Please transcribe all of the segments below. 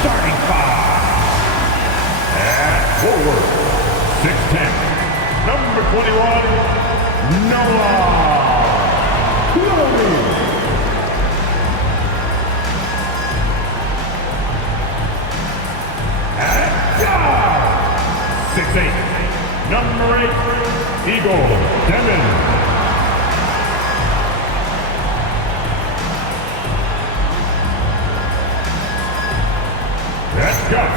starting five. At forward, 6'10", number 21, Noah. At guard, 6'8", number 8, Eagle Demon. At guard,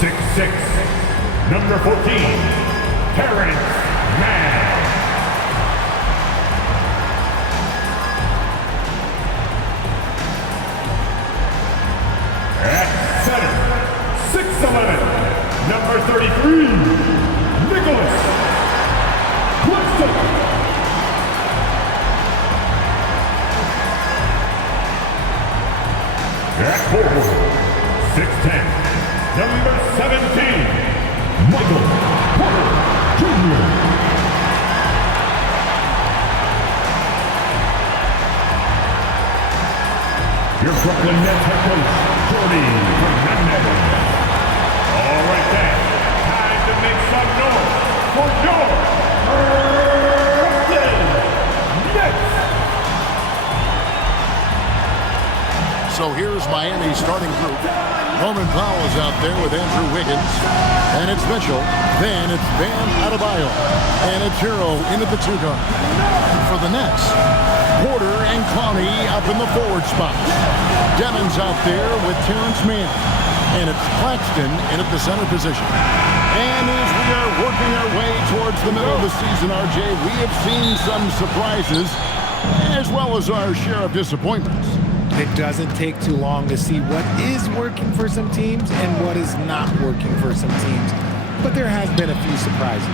6'6", number 14, Terrence Mann. At center, 6'11", number 33, Nicholas Woodson. At forward, 6'10", number 17, Michael Porter Jr. Your Brooklyn Nets head coach, Jordy Hernandez. All right, then. Time to make some noise for your Brooklyn Nets. So here's Miami's starting group. Norman Powell is out there with Andrew Wiggins. And it's Mitchell. Then it's Bam Adebayo. And it's Herro into the two-guard. For the Nets, Porter and Clowney up in the forward spot. Demon's out there with Terrence Mann. And it's Claxton in at the center position. And as we are working our way towards the middle of the season, RJ, we have seen some surprises as well as our share of disappointments. It doesn't take too long to see what is working for some teams and what is not working for some teams. But there has been a few surprises.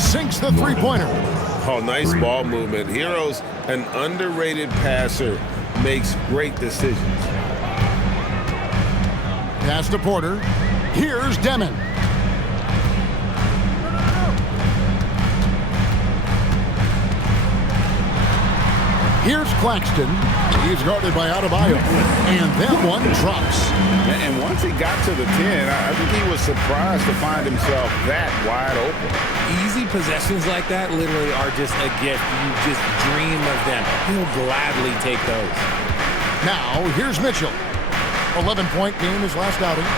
Sinks the three-pointer. Oh, nice ball movement. Herro's an underrated passer. Makes great decisions. Pass to Porter. Here's Demon. Here's Claxton. He's guarded by Adebayo. And that one drops. And once he got to the 10, I think he was surprised to find himself that wide open. Easy possessions like that literally are just a gift. You just dream of them. He'll gladly take those. Now, here's Mitchell. 11-point game his last outing.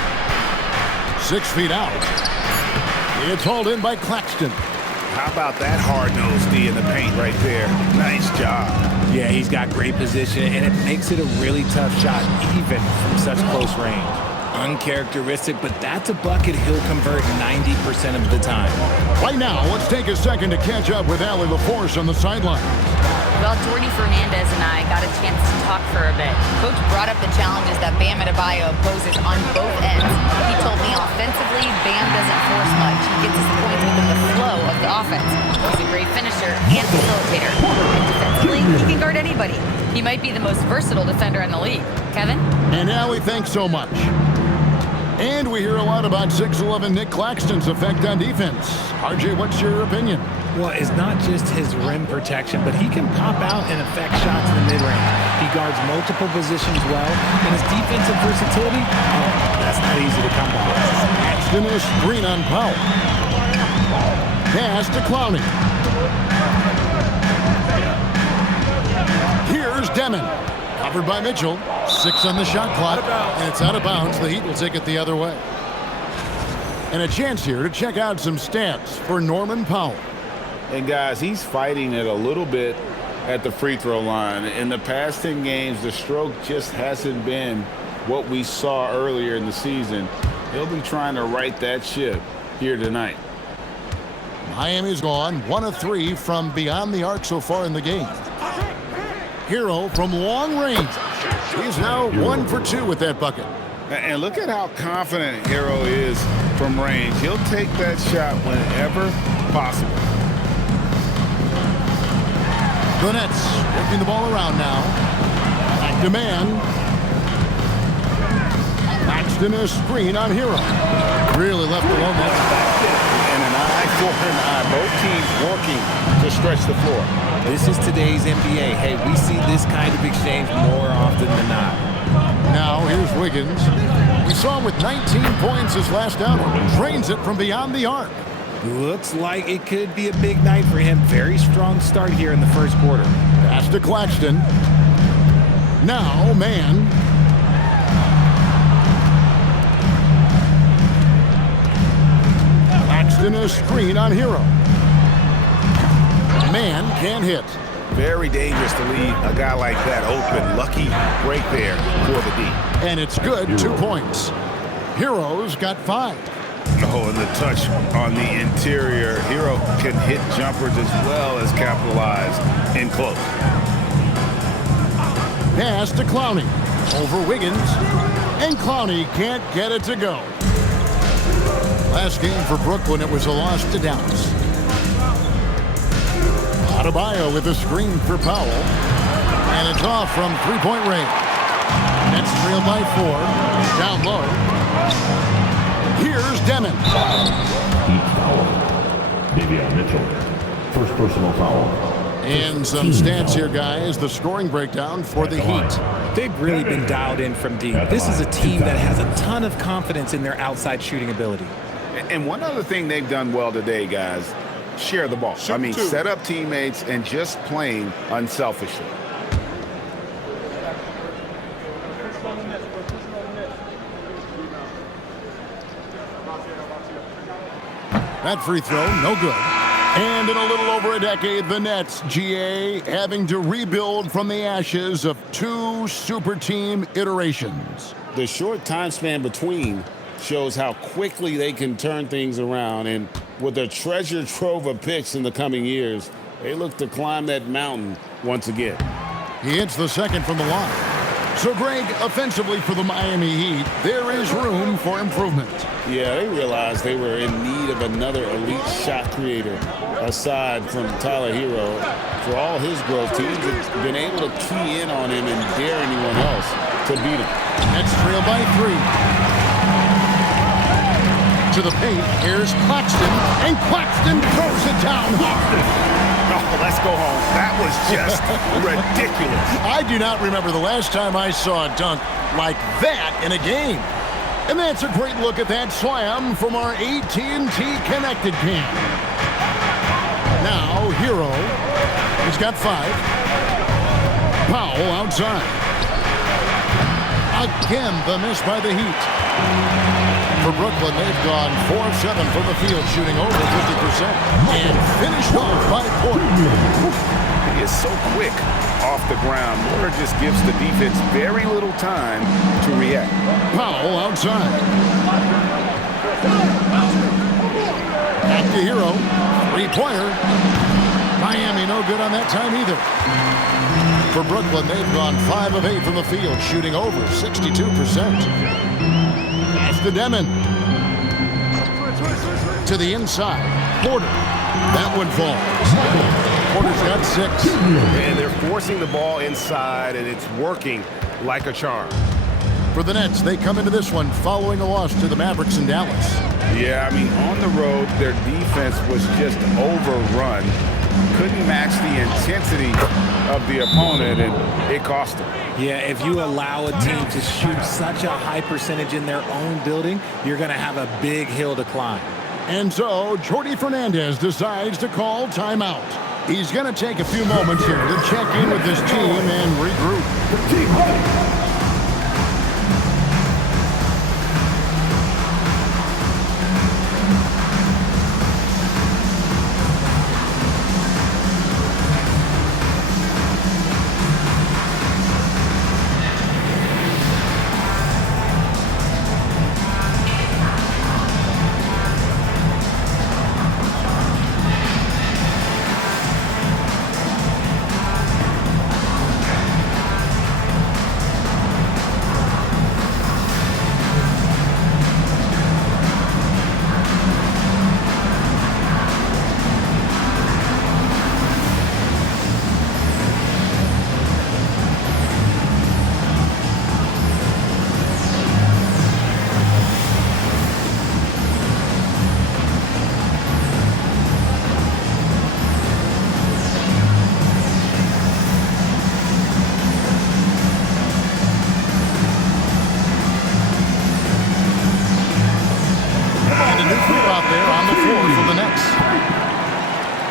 6 feet out. It's hauled in by Claxton. How about that hard-nosed D in the paint right there? Nice job. Yeah, he's got great position, and it makes it a really tough shot, even from such close range. Uncharacteristic, but that's a bucket he'll convert 90% of the time. Right now, let's take a second to catch up with Allie LaForce on the sideline. Well, Jordy Hernandez and I got a chance to talk for a bit. Coach brought up the challenges that Bam Adebayo poses on both ends. He told me offensively, Bam doesn't force much. He gets his points within the flow of the offense. He's a great finisher and facilitator. And defensively, he can guard anybody. He might be the most versatile defender in the league. Kevin? And Allie, thanks so much. And we hear a lot about 6'11" Nick Claxton's effect on defense. RJ, what's your opinion? Well, it's not just his rim protection, but he can pop out and affect shots in the mid-range. He guards multiple positions well, and his defensive versatility, that's not easy to come by. Claxton is screen on Powell. Pass to Clowney. Here's Demon. Covered by Mitchell. 6 on the shot clock, and it's out of bounds. The Heat will take it the other way. And a chance here to check out some stats for Norman Powell. And guys, he's fighting it a little bit at the free throw line. In the past 10 games, the stroke just hasn't been what we saw earlier in the season. He'll be trying to right that ship here tonight. Miami's gone 1 of 3 from beyond the arc so far in the game. Herro from long range. He's now 1 for 2 with that bucket. And look at how confident Herro is from range. He'll take that shot whenever possible. The Nets working the ball around now. Back to man. Claxton a screen on Herro. Really left alone that. And an eye for an eye. Both teams working to stretch the floor. This is today's NBA. Hey, we see this kind of exchange more often than not. Now here's Wiggins. We saw him with 19 points his last outing. Drains it from beyond the arc. Looks like it could be a big night for him. Very strong start here in the first quarter. Pass to Claxton. Now, man. Claxton a screen on Herro. Man can't hit. Very dangerous to leave a guy like that open. Lucky break there for the D. And it's good, 2 points. Herro's got 5. Oh, and the touch on the interior. Herro can hit jumpers as well as capitalize in close. Pass to Clowney. Over Wiggins. And Clowney can't get it to go. Last game for Brooklyn, it was a loss to Dallas. Adebayo with a screen for Powell. And it's off from three-point range. Nets trail by 4. Down low. Here's Demon. Heat foul. Davion Mitchell. First personal foul. And some stats here, guys. The scoring breakdown for the Heat. They've really been dialed in from deep. This is a team that has a ton of confidence in their outside shooting ability. And one other thing they've done well today, guys, share the ball. I mean, set up teammates and just playing unselfishly. That free throw, no good. And in a little over a decade, the Nets, GA, having to rebuild from the ashes of 2 super team iterations. The short time span between shows how quickly they can turn things around. And with their treasure trove of picks in the coming years, they look to climb that mountain once again. He hits the second from the line. So, Greg, offensively for the Miami Heat, there is room for improvement. Yeah, they realized they were in need of another elite shot creator aside from Tyler Herro. For all his growth, teams have been able to key in on him and dare anyone else to beat him. Nets trail by 3. To the paint, here's Claxton, and Claxton throws it down hard. Oh, let's go home. That was just ridiculous. I do not remember the last time I saw a dunk like that in a game. And that's a great look at that slam from our AT&T Connected cam. Now, Herro. He's got 5. Powell outside. Again, the miss by the Heat. For Brooklyn, they've gone 4 of 7 from the field, shooting over 50%. And finished off by Porter. He is so quick off the ground. Porter just gives the defense very little time to react. Powell outside. Back to Herro. 3-pointer. Miami no good on that time either. For Brooklyn, they've gone 5 of 8 from the field, shooting over 62%. Pass to Demon. To the inside. Porter. That one falls. Porter's got 6. And they're forcing the ball inside, and it's working like a charm. For the Nets, they come into this one following a loss to the Mavericks in Dallas. Yeah, I mean, on the road, their defense was just overrun. Couldn't match the intensity of the opponent, and it cost them. Yeah, if you allow a team to shoot such a high percentage in their own building, you're going to have a big hill to climb. And so, Jordi Fernandez decides to call timeout. He's going to take a few moments here to check in with his team and regroup.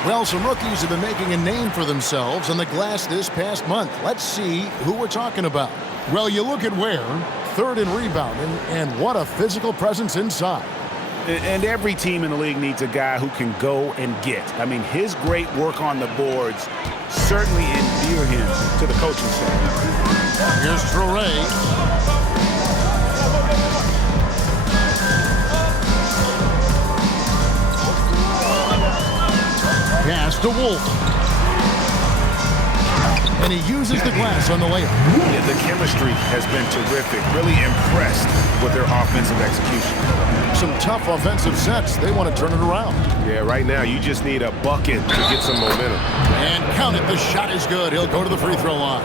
Well, some rookies have been making a name for themselves on the glass this past month. Let's see who we're talking about. Well, you look at Ware, third in rebounding, and what a physical presence inside. And every team in the league needs a guy who can go and get. I mean, his great work on the boards certainly endear him to the coaching staff. Here's Durant. Pass to Wolf. And he uses the glass on the layup. Yeah, the chemistry has been terrific. Really impressed with their offensive execution. Some tough offensive sets. They want to turn it around. Yeah, right now you just need a bucket to get some momentum. And count it. The shot is good. He'll go to the free throw line.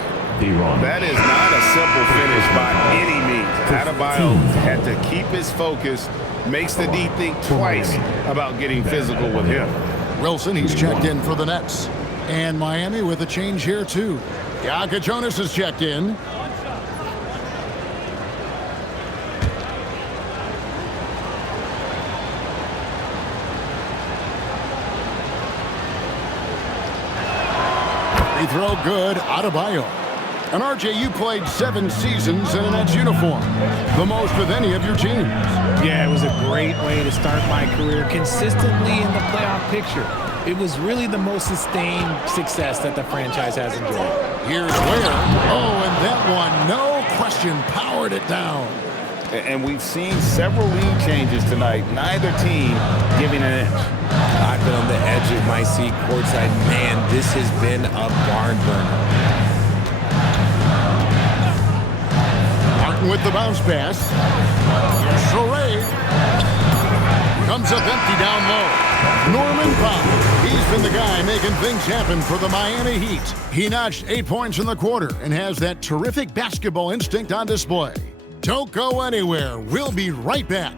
That is not a simple finish by any means. Adebayo had to keep his focus. Makes the D think twice about getting physical with him. Wilson, he's checked in for the Nets. And Miami with a change here, too. Yaka Jonas is checked in. Free throw good, Adebayo. And RJ, you played 7 seasons in a Nets uniform. The most with any of your teams. Yeah, it was a great way to start my career consistently in the playoff picture. It was really the most sustained success that the franchise has enjoyed. Here's Ware. Oh, and that one, no question, powered it down. And we've seen several lead changes tonight. Neither team giving an inch. I've been on the edge of my seat courtside. Man, this has been a barn burner. With the bounce pass. Here's comes up empty down low. Norman Powell. He's been the guy making things happen for the Miami Heat. He notched 8 points in the quarter and has that terrific basketball instinct on display. Don't go anywhere. We'll be right back.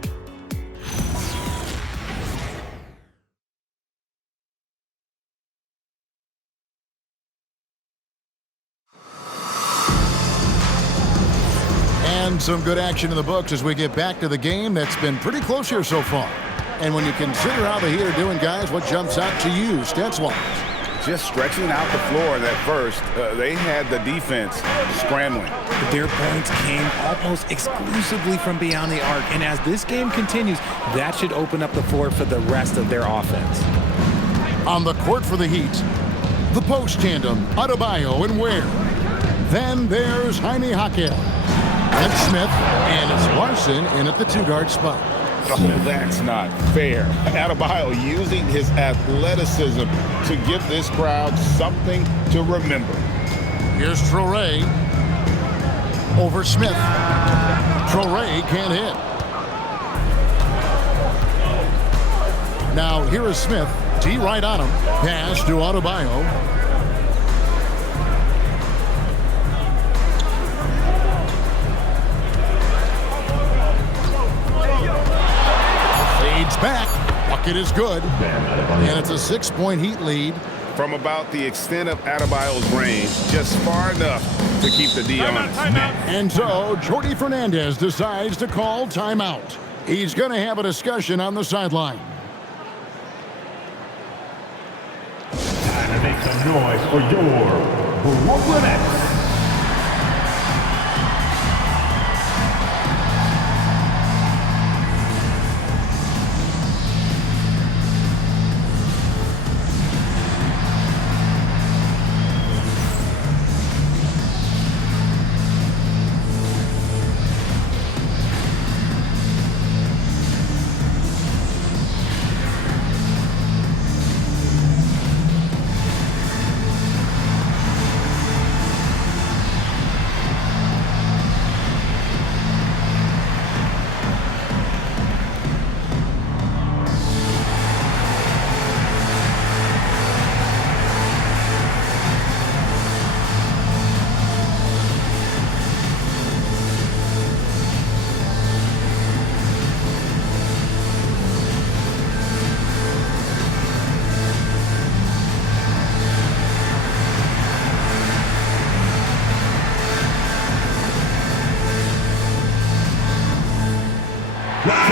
And some good action in the books as we get back to the game that's been pretty close here so far. And when you consider how the Heat are doing, guys, what jumps out to you, stats-wise? Just stretching out the floor at first. They had the defense scrambling. Their points came almost exclusively from beyond the arc. And as this game continues, that should open up the floor for the rest of their offense. On the court for the Heat, the post tandem, Adebayo and Ware. Then there's Jaime Jaquez. And Smith, and it's Larson in at the 2-guard spot. Oh, that's not fair. Adebayo using his athleticism to give this crowd something to remember. Here's Traore over Smith. Traore can't hit. Now here is Smith. T right on him. Pass to Adebayo. Back. Bucket is good. And it's a 6-point Heat lead. From about the extent of Adebayo's range, just far enough to keep the D on. And so, Jordi Fernandez decides to call timeout. He's going to have a discussion on the sideline. Time to make some noise for your Brooklyn Nets.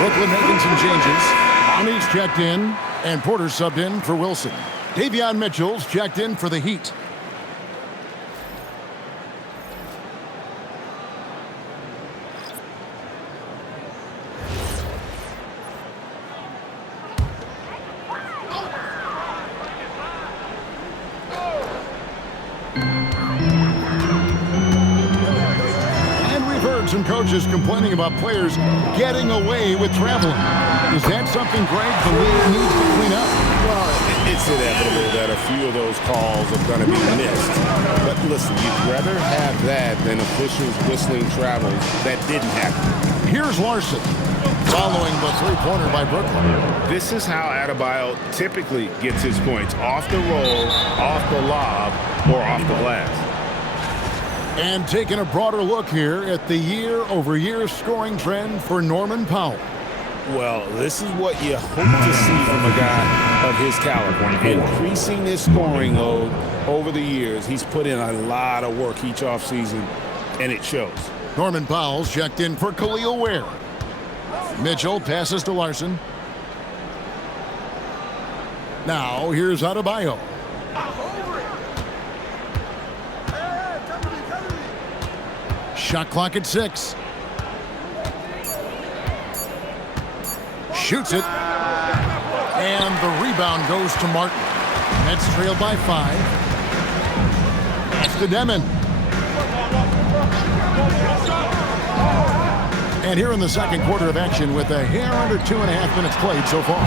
Brooklyn making some changes. Bonnie's checked in, and Porter subbed in for Wilson. Davion Mitchell's checked in for the Heat. Some coaches complaining about players getting away with traveling. Is that something, Greg, the league needs to clean up? Well, it's inevitable that a few of those calls are going to be missed. But listen, you'd rather have that than officials whistling travels that didn't happen. Here's Larson following the three-pointer by Brooklyn. This is how Adebayo typically gets his points. Off the roll, off the lob, or off the glass. And taking a broader look here at the year-over-year scoring trend for Norman Powell. Well, this is what you hope to see from a guy of his caliber. Increasing his scoring load over the years. He's put in a lot of work each offseason, and it shows. Norman Powell's checked in for Khalil Ware. Mitchell passes to Larson. Now here's Adebayo. Shot clock at 6. Shoots it. And the rebound goes to Martin. Nets trailed by 5. That's to Demon. And here in the second quarter of action with a hair under 2.5 minutes played so far.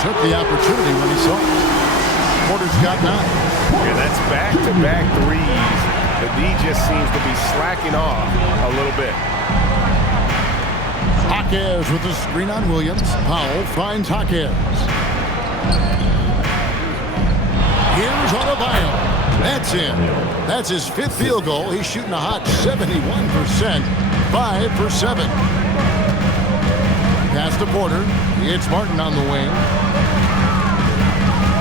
Took the opportunity when he saw it. Porter's got 9. Yeah, that's back-to-back threes. The D just seems to be slacking off a little bit. Jaquez with the screen on Williams. Powell finds Jaquez. Here's Adebayo. That's in. That's his 5th field goal. He's shooting a hot 71%. 5 for 7. Pass to Porter. It's Martin on the wing.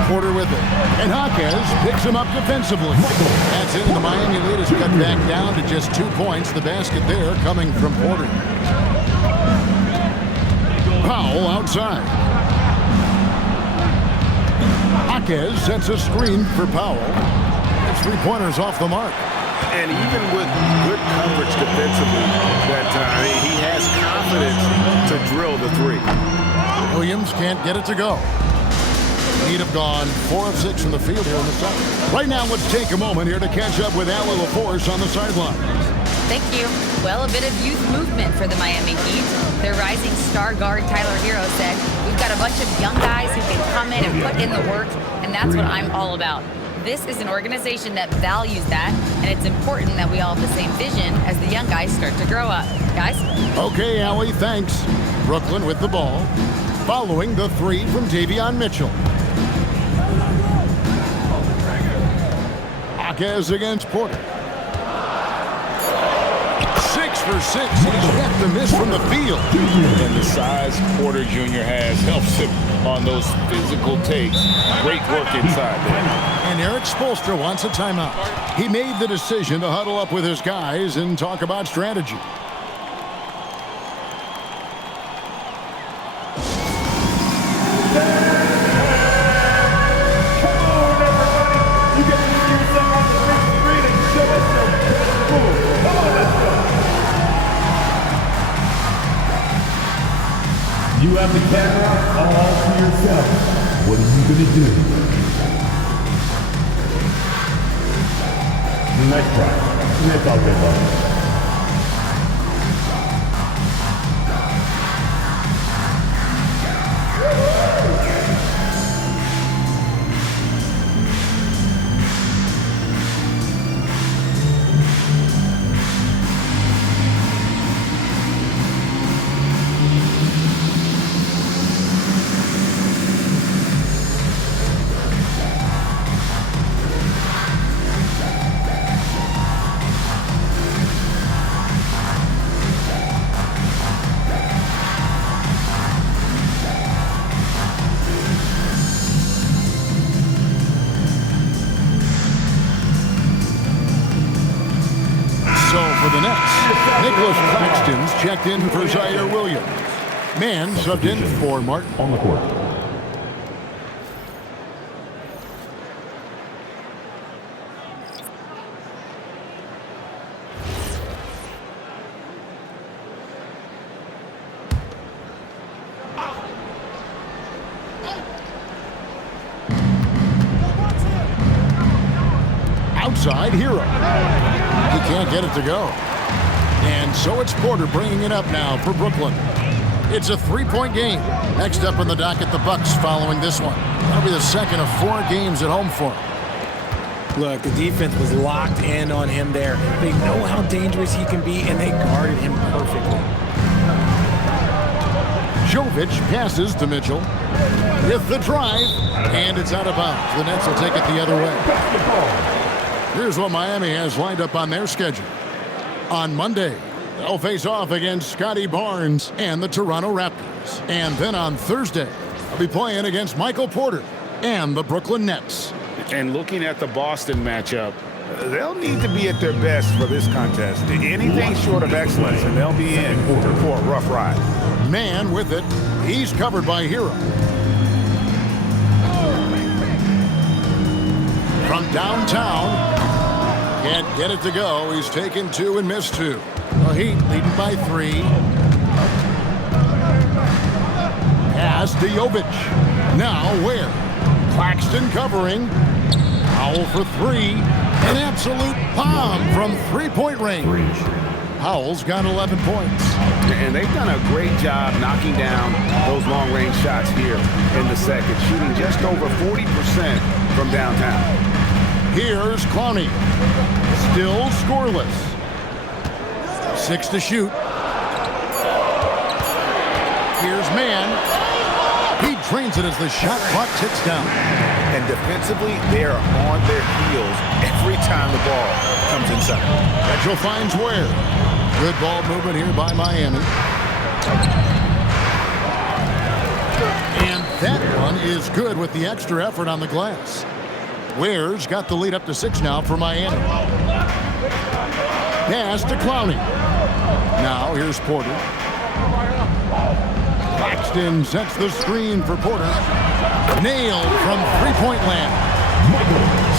Porter with it. And Jaquez picks him up defensively. That's it. The Miami lead is cut back down to just 2 points. The basket there coming from Porter. Powell outside. Jaquez sets a screen for Powell. His 3-pointers off the mark. And even with good coverage defensively that time, he has confidence to drill the 3. Williams can't get it to go. Heat have gone 4 of 6 from the field here in the second. Right now, let's take a moment here to catch up with Allie LaForce on the sideline. Thank you. Well, a bit of youth movement for the Miami Heat. Their rising star guard, Tyler Herro, said, "We've got a bunch of young guys who can come in and put in the work, and that's what I'm all about." This is an organization that values that, and it's important that we all have the same vision as the young guys start to grow up. Guys? Okay, Allie, thanks. Brooklyn with the ball, following the 3 from Davion Mitchell. Jaquez against Porter. 6 for 6. He's got the miss from the field. And the size Porter Jr. has helps him on those physical takes. Great work inside there. And Eric Spoelstra wants a timeout. He made the decision to huddle up with his guys and talk about strategy. You have the camera all to yourself. What are you going to do? Nice try. That's all good, love. Checked in for Zaire Williams. Man subbed in for Martin. On the court. side, Herro. He can't get it to go. And so it's Porter bringing it up now for Brooklyn. It's a 3-point game. Next up on the docket, the Bucks following this one. That'll be the second of 4 games at home for him. Look, the defense was locked in on him there. They know how dangerous he can be, and they guarded him perfectly. Jovic passes to Mitchell with the drive, and it's out of bounds. The Nets will take it the other way. Here's what Miami has lined up on their schedule. On Monday, they'll face off against Scotty Barnes and the Toronto Raptors. And then on Thursday, they'll be playing against Michael Porter and the Brooklyn Nets. And looking at the Boston matchup, they'll need to be at their best for this contest. Anything short of excellence, and they'll be in for a rough ride. Man with it. He's covered by Herro. From downtown. Can't get it to go. He's taken 2 and missed 2. The Heat leading by 3. Pass to Jovic. Now where? Claxton covering. Powell for 3. An absolute bomb from 3-point range. Powell's got 11 points. And they've done a great job knocking down those long-range shots here in the second, shooting just over 40% from downtown. Here's Clowney. Still scoreless. 6 to shoot. Here's Mann. He drains it as the shot clock ticks down. And defensively, they are on their heels every time the ball comes inside. Mitchell finds Ware. Good ball movement here by Miami. And that one is good with the extra effort on the glass. Ware's got the lead up to 6 now for Miami. Pass to Clowney. Now here's Porter. Claxton sets the screen for Porter. Nailed from 3-point land.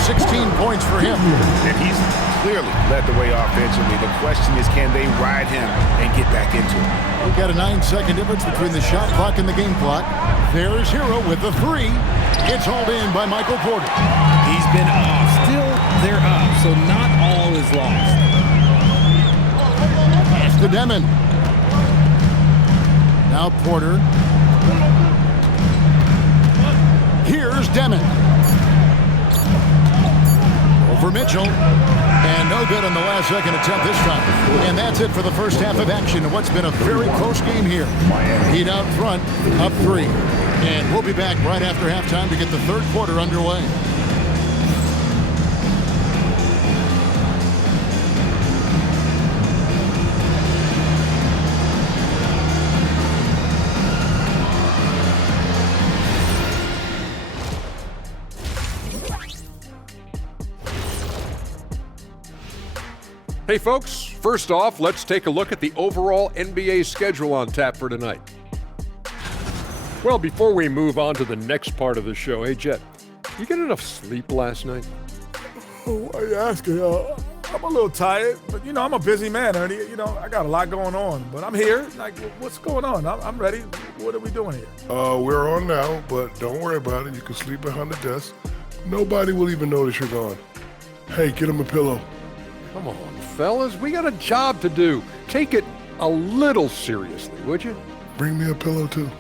16 points for him. And he's clearly led the way offensively. The question is, can they ride him and get back into it? We've got a 9-second difference between the shot clock and the game clock. There's Herro with the 3. It's hauled in by Michael Porter. He's been off. Still, they're up, so not all is lost. Pass to Demon. Now Porter. Here's Demon. Over Mitchell. And no good on the last second attempt this time. And that's it for the first half of action in what's been a very close game here. Heat out front, up 3. And we'll be back right after halftime to get the third quarter underway. Hey folks, first off, let's take a look at the overall NBA schedule on tap for tonight. Well, before we move on to the next part of the show, hey Jet, you get enough sleep last night? Oh, why are you asking? I'm a little tired, but I'm a busy man, Ernie. I got a lot going on, but I'm here. Like, what's going on? I'm ready. What are we doing here? We're on now, but don't worry about it. You can sleep behind the desk. Nobody will even notice you're gone. Hey, get him a pillow. Come on, fellas, we got a job to do. Take it a little seriously, would you? Bring me a pillow, too.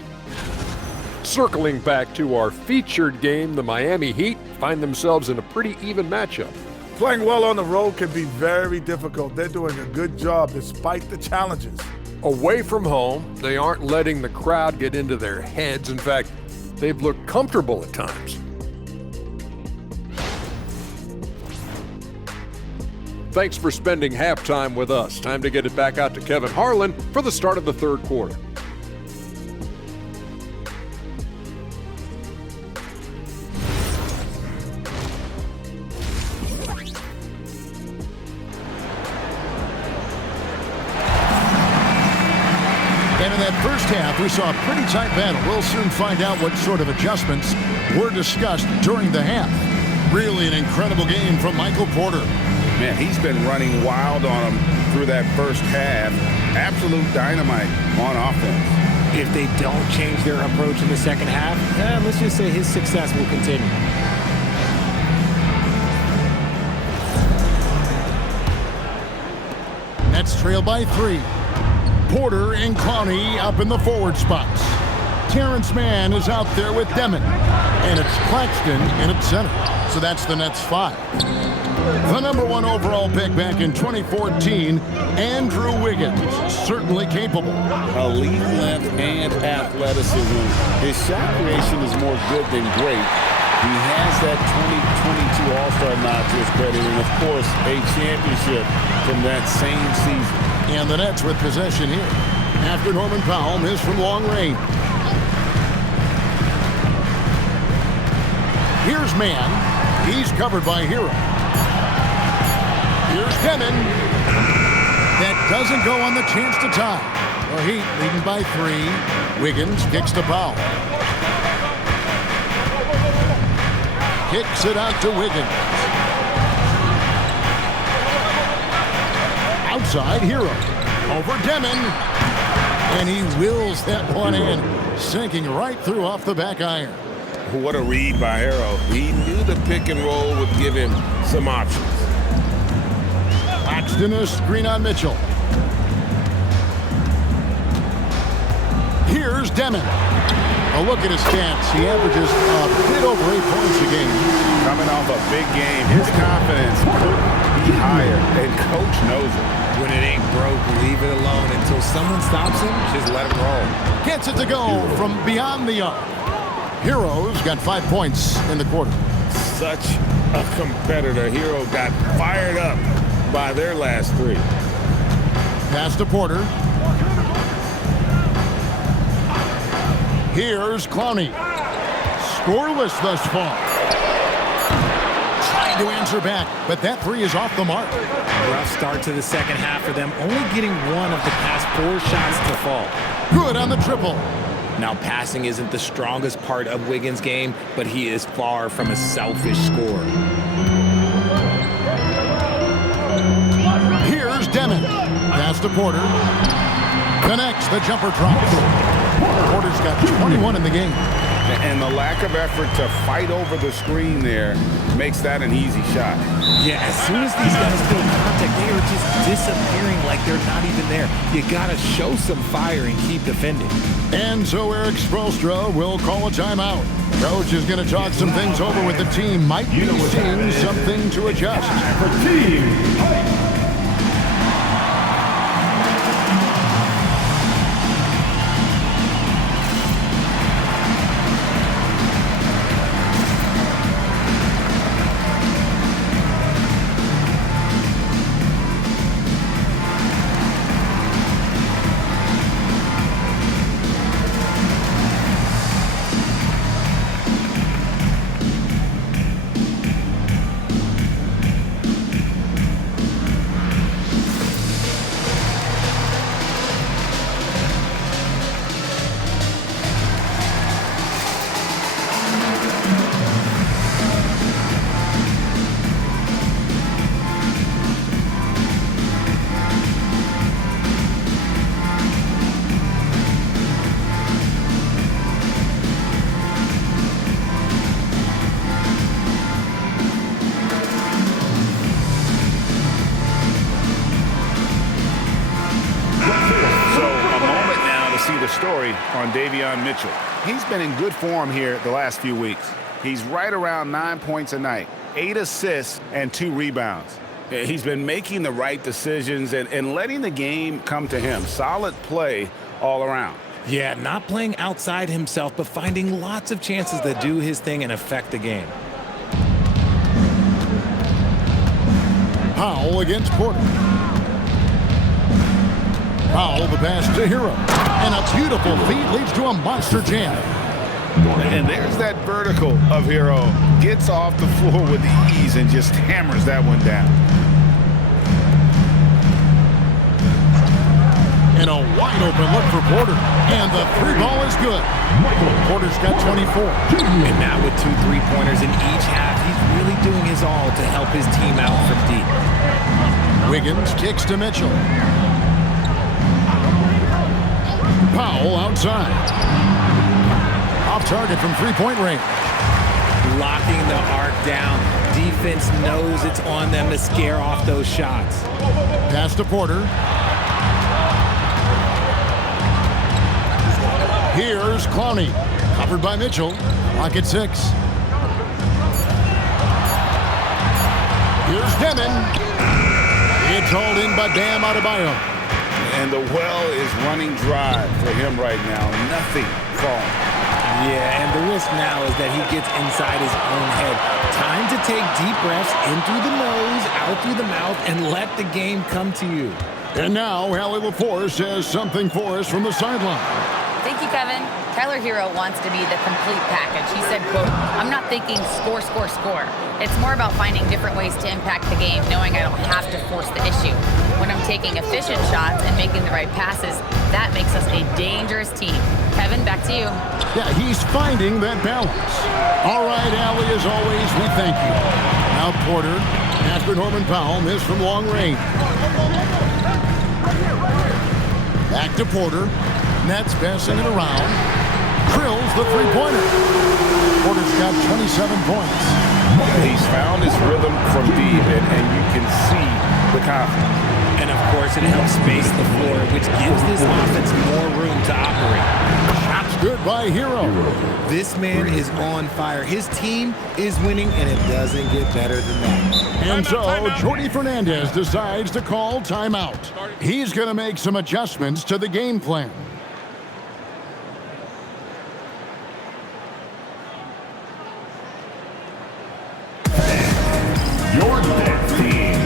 Circling back to our featured game, the Miami Heat find themselves in a pretty even matchup. Playing well on the road can be very difficult. They're doing a good job despite the challenges. Away from home, they aren't letting the crowd get into their heads. In fact, they've looked comfortable at times. Thanks for spending halftime with us. Time to get it back out to Kevin Harlan for the start of the third quarter. And in that first half, we saw a pretty tight battle. We'll soon find out what sort of adjustments were discussed during the half. Really an incredible game from Michael Porter. Man, he's been running wild on him through that first half. Absolute dynamite on offense. If they don't change their approach in the second half, let's just say his success will continue. Nets trail by 3. Porter and Clowney up in the forward spots. Terrence Mann is out there with Demon. And it's Claxton in at center. So that's the Nets 5. The number 1 overall pick back in 2014, Andrew Wiggins, certainly capable. Elite length and athleticism. His shot creation is more good than great. He has that 2022 All-Star nod to his credit, and of course, a championship from that same season. And the Nets with possession here after Norman Powell missed from long range. Here's Mann. He's covered by Herro. Here's Demon. That doesn't go on the chance to tie. The Heat leading by 3. Wiggins kicks to Powell. Kicks it out to Wiggins. Outside, Herro. Over Demon. And he wills that one in, sinking right through off the back iron. What a read by Herro. He knew the pick and roll would give him some options. Claxton a screen on Mitchell. Here's Demon. A look at his stats. He averages a bit over 8 points a game. Coming off a big game, his confidence could be higher, and coach knows it. When it ain't broke, leave it alone until someone stops him. Just let him roll. Gets it to go from beyond the arc. Herro's got 5 points in the quarter. Such a competitor. Herro got fired up by their last 3. Pass to Porter. Here's Clowney. Scoreless thus far. Trying to answer back, but that 3 is off the mark. Rough start to the second half for them, only getting 1 of the past 4 shots to fall. Good on the triple. Now, passing isn't the strongest part of Wiggins' game, but he is far from a selfish scorer. Here's Demon. Pass to Porter. Connects, the jumper drops. Porter's got 21 in the game. And the lack of effort to fight over the screen there makes that an easy shot. Yeah, as soon as these guys feel contact, they are just disappearing like they're not even there. You got to show some fire and keep defending. And so Eric Spoelstra will call a timeout. Coach is going to talk some things over with the team. Might be seeing something to adjust. For team fight. Story on Davion Mitchell. He's been in good form here the last few weeks. He's right around 9 points a night, 8 assists, and 2 rebounds. He's been making the right decisions and letting the game come to him. Solid play all around. Yeah, not playing outside himself, but finding lots of chances to do his thing and affect the game. Powell against Porter. Powell, the pass to Herro. And a beautiful feed leads to a monster jam. And there's that vertical of Herro. Gets off the floor with ease and just hammers that one down. And a wide open look for Porter. And the 3 ball is good. Porter's got 24. And now with 2 3-pointers in each half, he's really doing his all to help his team out from deep. Wiggins kicks to Mitchell. Powell outside. Off target from 3-point range. Locking the arc down. Defense knows it's on them to scare off those shots. Pass to Porter. Here's Clowney. Covered by Mitchell. Clock at 6. Here's Demon. It's hauled in by Bam Adebayo. And the well is running dry for him right now. Nothing falling. Yeah, and the risk now is that he gets inside his own head. Time to take deep breaths in through the nose, out through the mouth, and let the game come to you. And now, Allie LaForce has something for us from the sideline. Thank you, Kevin. Tyler Herro wants to be the complete package. He said, quote, "I'm not thinking score, score, score. It's more about finding different ways to impact the game, knowing I don't have to force the issue. When I'm taking efficient shots and making the right passes, that makes us a dangerous team." Kevin, back to you. Yeah, he's finding that balance. All right, Allie, as always, we thank you. Now Porter, after Norman Powell, missed from long range. Back to Porter. Nets passing it around. Drills the three-pointer. Porter's got 27 points. He's found his rhythm from deep, and you can see the confidence. And, of course, it helps space the floor, which gives this offense more room to operate. Shots good by Herro. This man is on fire. His team is winning, and it doesn't get better than that. And so, Jordy Fernandez decides to call timeout. He's going to make some adjustments to the game plan. Your next team.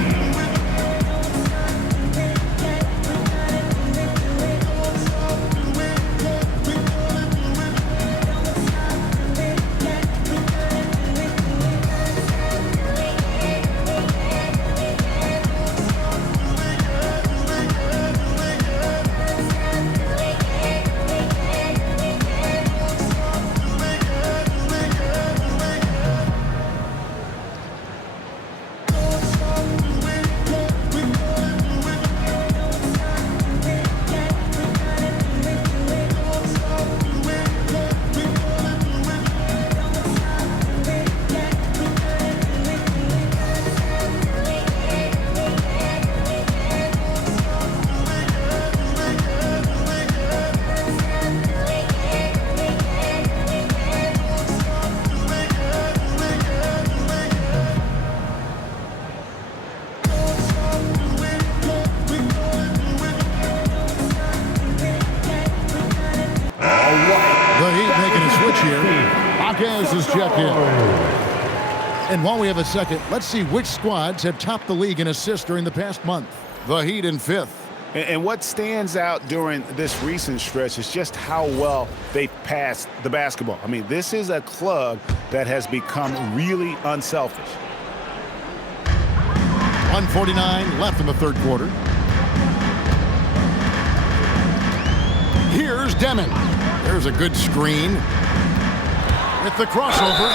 Is checked in. And while we have a second, let's see which squads have topped the league in assists during the past month. The Heat in 5th. And what stands out during this recent stretch is just how well they passed the basketball. I mean, this is a club that has become really unselfish. 1:49 left in the third quarter. Here's Demon. There's a good screen. With the crossover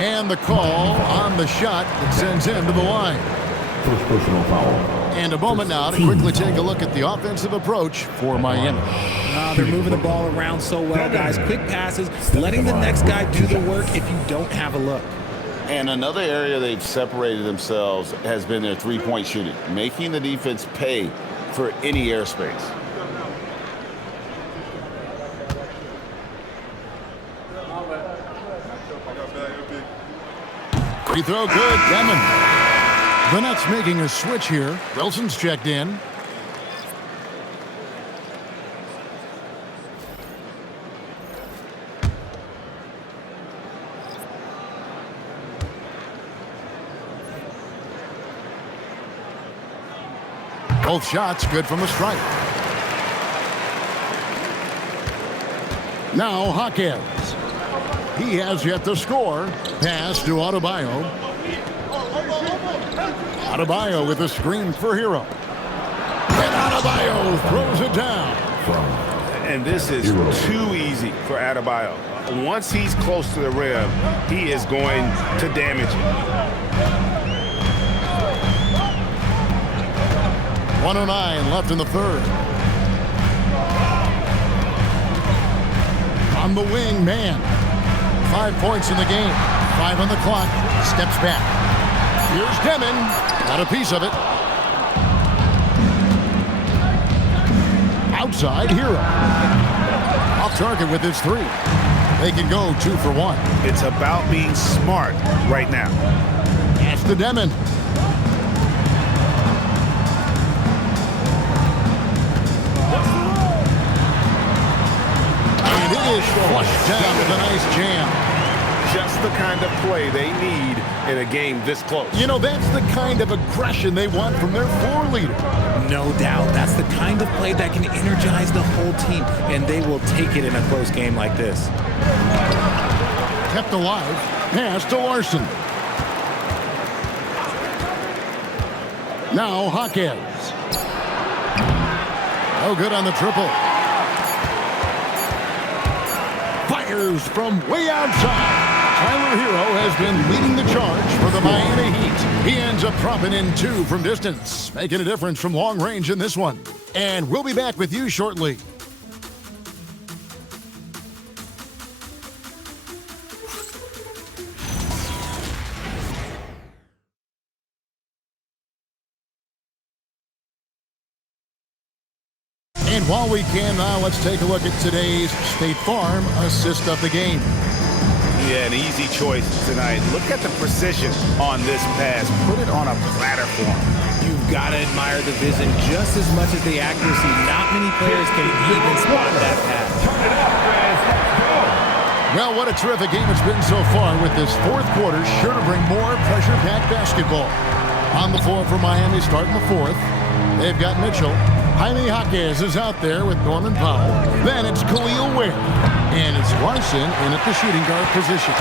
and the call on the shot that sends him to the line. First personal foul. And a moment now to quickly take a look at the offensive approach for Miami. They're moving the ball around so well, guys. Quick passes, letting the next guy do the work if you don't have a look. And another area they've separated themselves has been their three-point shooting, making the defense pay for any airspace. Free throw good, Demon. The Nets making a switch here. Wilson's checked in. Both shots good from the stripe. Now Hawkins. He has yet to score. Pass to Adebayo. Adebayo with a screen for Herro. And Adebayo throws it down. And this is too easy for Adebayo. Once he's close to the rim, he is going to damage it. 1:09 left in the third. On the wing, man. 5 points in the game. 5 on the clock. Steps back. Here's Demon. Got a piece of it. outside Herro. Off target with his three. They can go 2 for 1. It's about being smart right now. Pass to Demon. And it is flushed down with a nice jam. Just the kind of play they need in a game this close. You know, that's the kind of aggression they want from their floor leader. No doubt. That's the kind of play that can energize the whole team, and they will take it in a close game like this. Kept alive. Pass to Larson. Now Hawkins. Oh, good on the triple. Fires from way outside. Tyler Herro has been leading the charge for the Miami Heat. He ends up dropping in 2 from distance, making a difference from long range in this one. And we'll be back with you shortly. And while we can now, let's take a look at today's State Farm assist of the game. Yeah, an easy choice tonight. Look at the precision on this pass. Put it on a platter for him. You've got to admire the vision just as much as the accuracy. Not many players can even spot that pass. Well, what a terrific game it's been so far, with this fourth quarter sure to bring more pressure-packed basketball. On the floor for Miami starting the fourth, they've got Mitchell. Jaime Jaquez is out there with Norman Powell. Then it's Khalil Ware. And it's Larson in at the shooting guard position.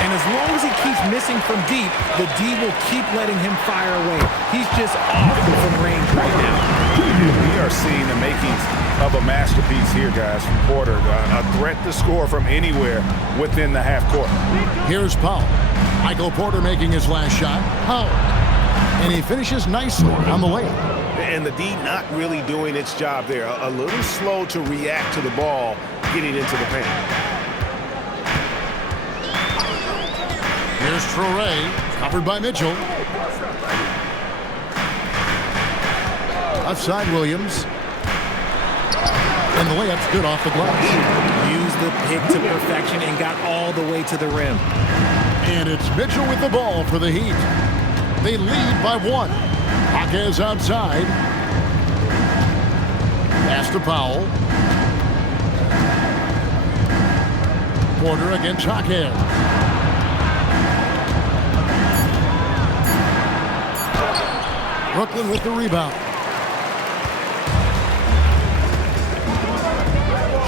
And as long as he keeps missing from deep, the D will keep letting him fire away. He's just off from range right now. We are seeing the makings of a masterpiece here, guys, from Porter. A threat to score from anywhere within the half court. Here's Powell. Michael Porter making his last shot. Powell. And he finishes nicely on the layup. And the D not really doing its job there. A little slow to react to the ball getting into the paint. Here's Traore, covered by Mitchell. Outside Williams. And the layup's good off the glass. Used the pick to perfection and got all the way to the rim. And it's Mitchell with the ball for the Heat. They lead by 1. Jaquez outside. Pass to Powell. Porter against Jaquez. Brooklyn with the rebound.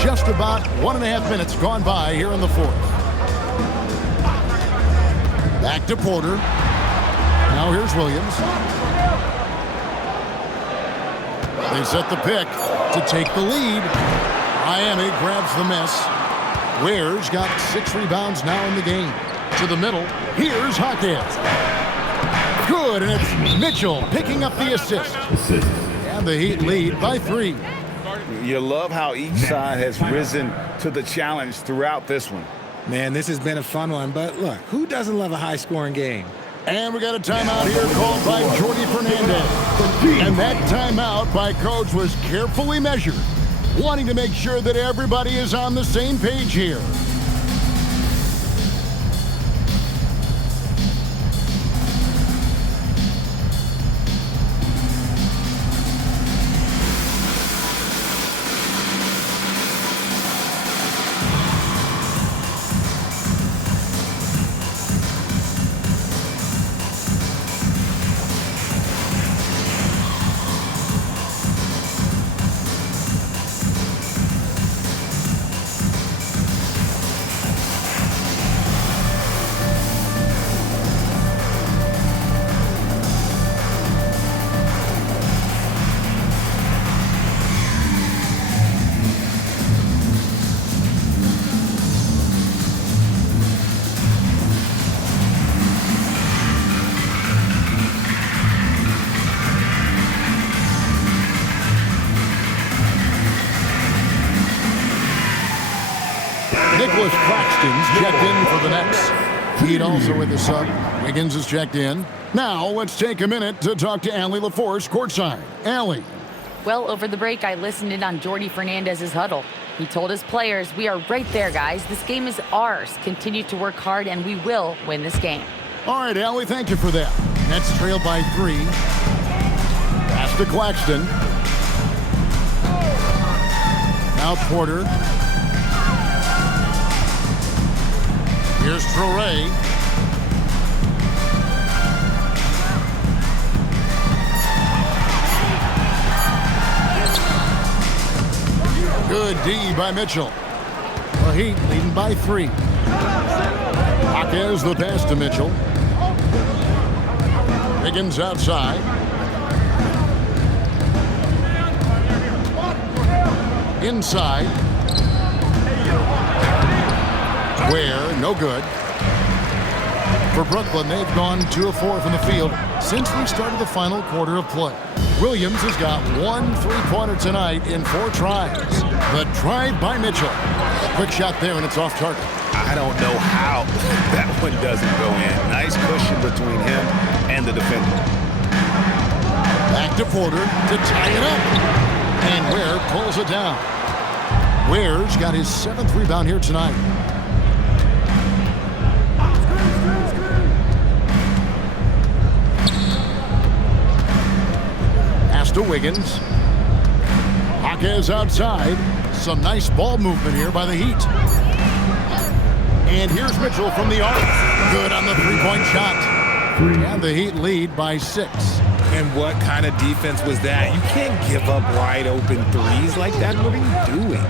Just about 1.5 minutes gone by here in the fourth. Back to Porter. Now here's Williams. They set the pick to take the lead. Miami grabs the miss. Ware's got 6 rebounds now in the game. To the middle. Here's Hawkins. Good, and it's Mitchell picking up the assist. And the Heat lead by 3. You love how each side has risen to the challenge throughout this one. Man, this has been a fun one, but look, who doesn't love a high-scoring game? And we got a timeout here called by Jordy Fernandez. And that timeout by Coach was carefully measured, wanting to make sure that everybody is on the same page here. Nicholas Claxton's checked in for the Nets. Heat also with the sub. Wiggins is checked in. Now let's take a minute to talk to Allie LaForce courtside. Allie. Well, over the break, I listened in on Jordy Fernandez's huddle. He told his players, "We are right there, guys. This game is ours. Continue to work hard, and we will win this game." All right, Allie, thank you for that. Nets trailed by 3. Pass to Claxton. Now Porter. Here's Traore. Good D by Mitchell. The Heat leading by 3. Jaquez the pass to Mitchell. Wiggins outside. Inside. Ware, no good. For Brooklyn, they've gone 2 of 4 from the field since we started the final quarter of play. Williams has got 1 3-pointer tonight in 4 tries. The drive by Mitchell. Quick shot there, and it's off target. I don't know how that one doesn't go in. Nice cushion between him and the defender. Back to Porter to tie it up. And Ware pulls it down. Ware's got his 7th rebound here tonight. Pass to Wiggins. Jaquez outside. Some nice ball movement here by the Heat. And here's Mitchell from the arc. Good on the 3-point shot. And the Heat lead by 6. And what kind of defense was that? You can't give up wide open threes like that. What are you doing?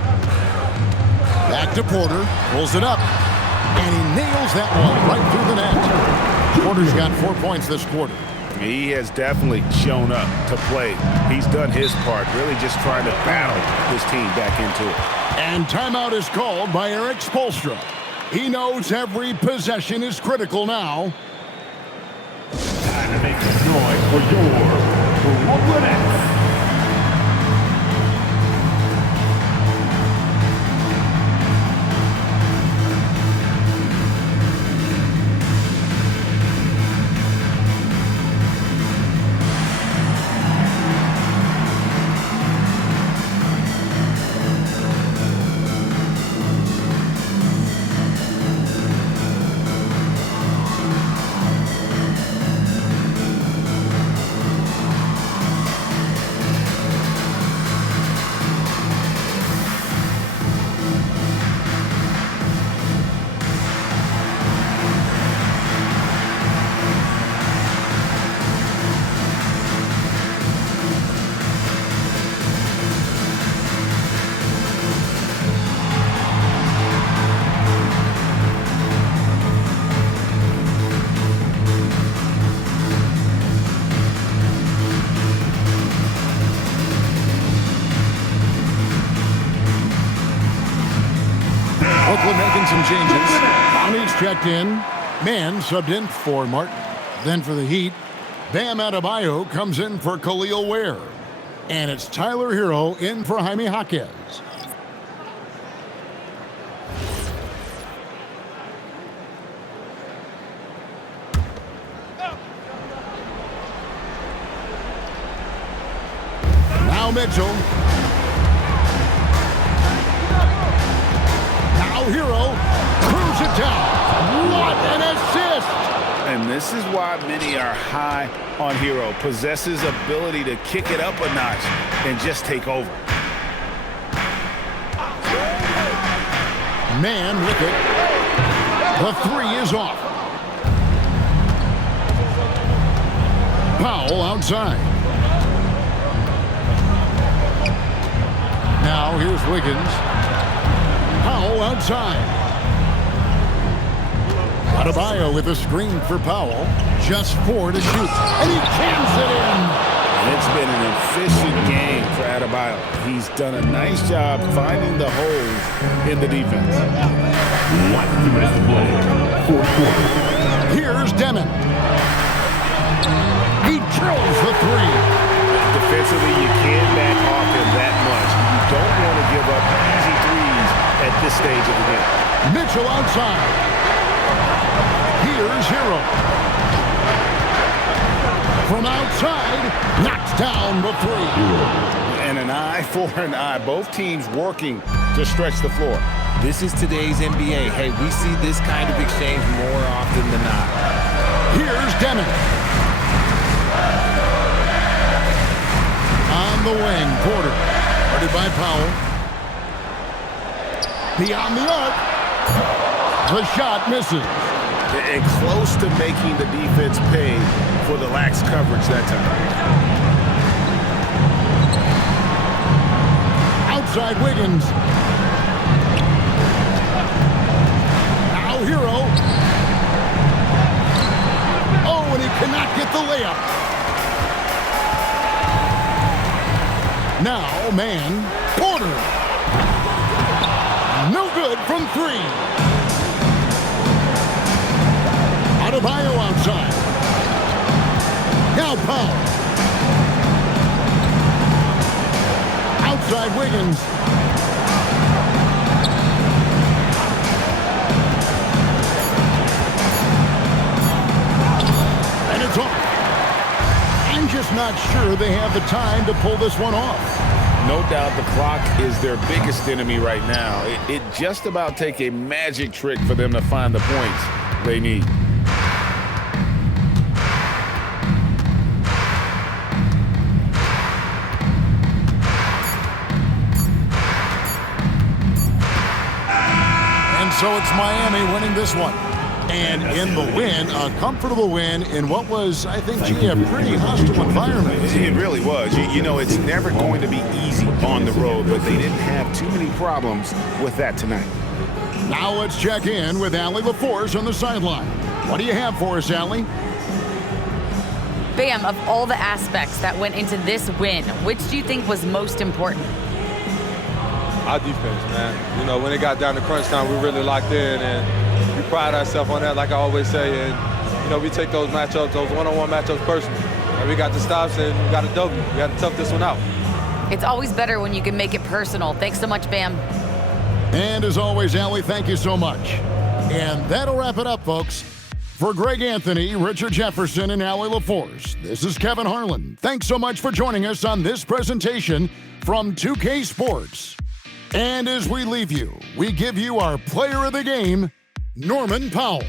Back to Porter. Pulls it up. And he nails that one right through the net. Porter's got 4 points this quarter. He has definitely shown up to play. He's done his part, really just trying to battle his team back into it. And timeout is called by Eric Spoelstra. He knows every possession is critical now. Time to make some noise for your Brooklyn Nets. Brooklyn making some changes. Downey's checked in. Man subbed in for Martin. Then for the Heat, Bam Adebayo comes in for Khalil Ware. And it's Tyler Herro in for Jaime Jaquez. Now Mitchell. Herro throws it down. What an assist! And this is why many are high on Herro. Possesses ability to kick it up a notch and just take over. Man with it. The 3 is off. Powell outside. Now here's Wiggins. Powell outside. Adebayo with a screen for Powell. Just 4 to shoot. And he cans it in. And it's been an efficient game for Adebayo. He's done a nice job finding the holes in the defense. 1 minute to play. 4th quarter. Here's Demon. He drills the 3. Defensively, you can't back off him that much. You don't want to give up easy threes at this stage of the game. Mitchell outside. Here's Herro. From outside, knocks down the 3. And an eye for an eye. Both teams working to stretch the floor. This is today's NBA. Hey, we see this kind of exchange more often than not. Here's Deming. On the wing, Porter. Guarded by Powell. Beyond the arc. The shot misses. And close to making the defense pay for the lax coverage that time. Outside Wiggins. Now Herro. Oh, and he cannot get the layup. Now, man, Porter. No good from 3. Adebayo outside. Now Powell. Outside Wiggins. And it's off. I'm just not sure they have the time to pull this one off. No doubt the clock is their biggest enemy right now. It just about take a magic trick for them to find the points they need. So it's Miami winning this one. And in the win, a comfortable win in what was, I think, a pretty hostile environment. It really was. You know, it's never going to be easy on the road, but they didn't have too many problems with that tonight. Now let's check in with Allie LaForce on the sideline. What do you have for us, Allie? Bam, of all the aspects that went into this win, which do you think was most important? Our defense, man. You know, when it got down to crunch time, we really locked in, and we pride ourselves on that, like I always say. And, you know, we take those matchups, those one-on-one matchups personally. And we got the stops, and we got a W. We got to tough this one out. It's always better when you can make it personal. Thanks so much, Bam. And as always, Allie, thank you so much. And that'll wrap it up, folks. For Greg Anthony, Richard Jefferson, and Allie LaForce, this is Kevin Harlan. Thanks so much for joining us on this presentation from 2K Sports. And as we leave you, we give you our player of the game, Norman Powell.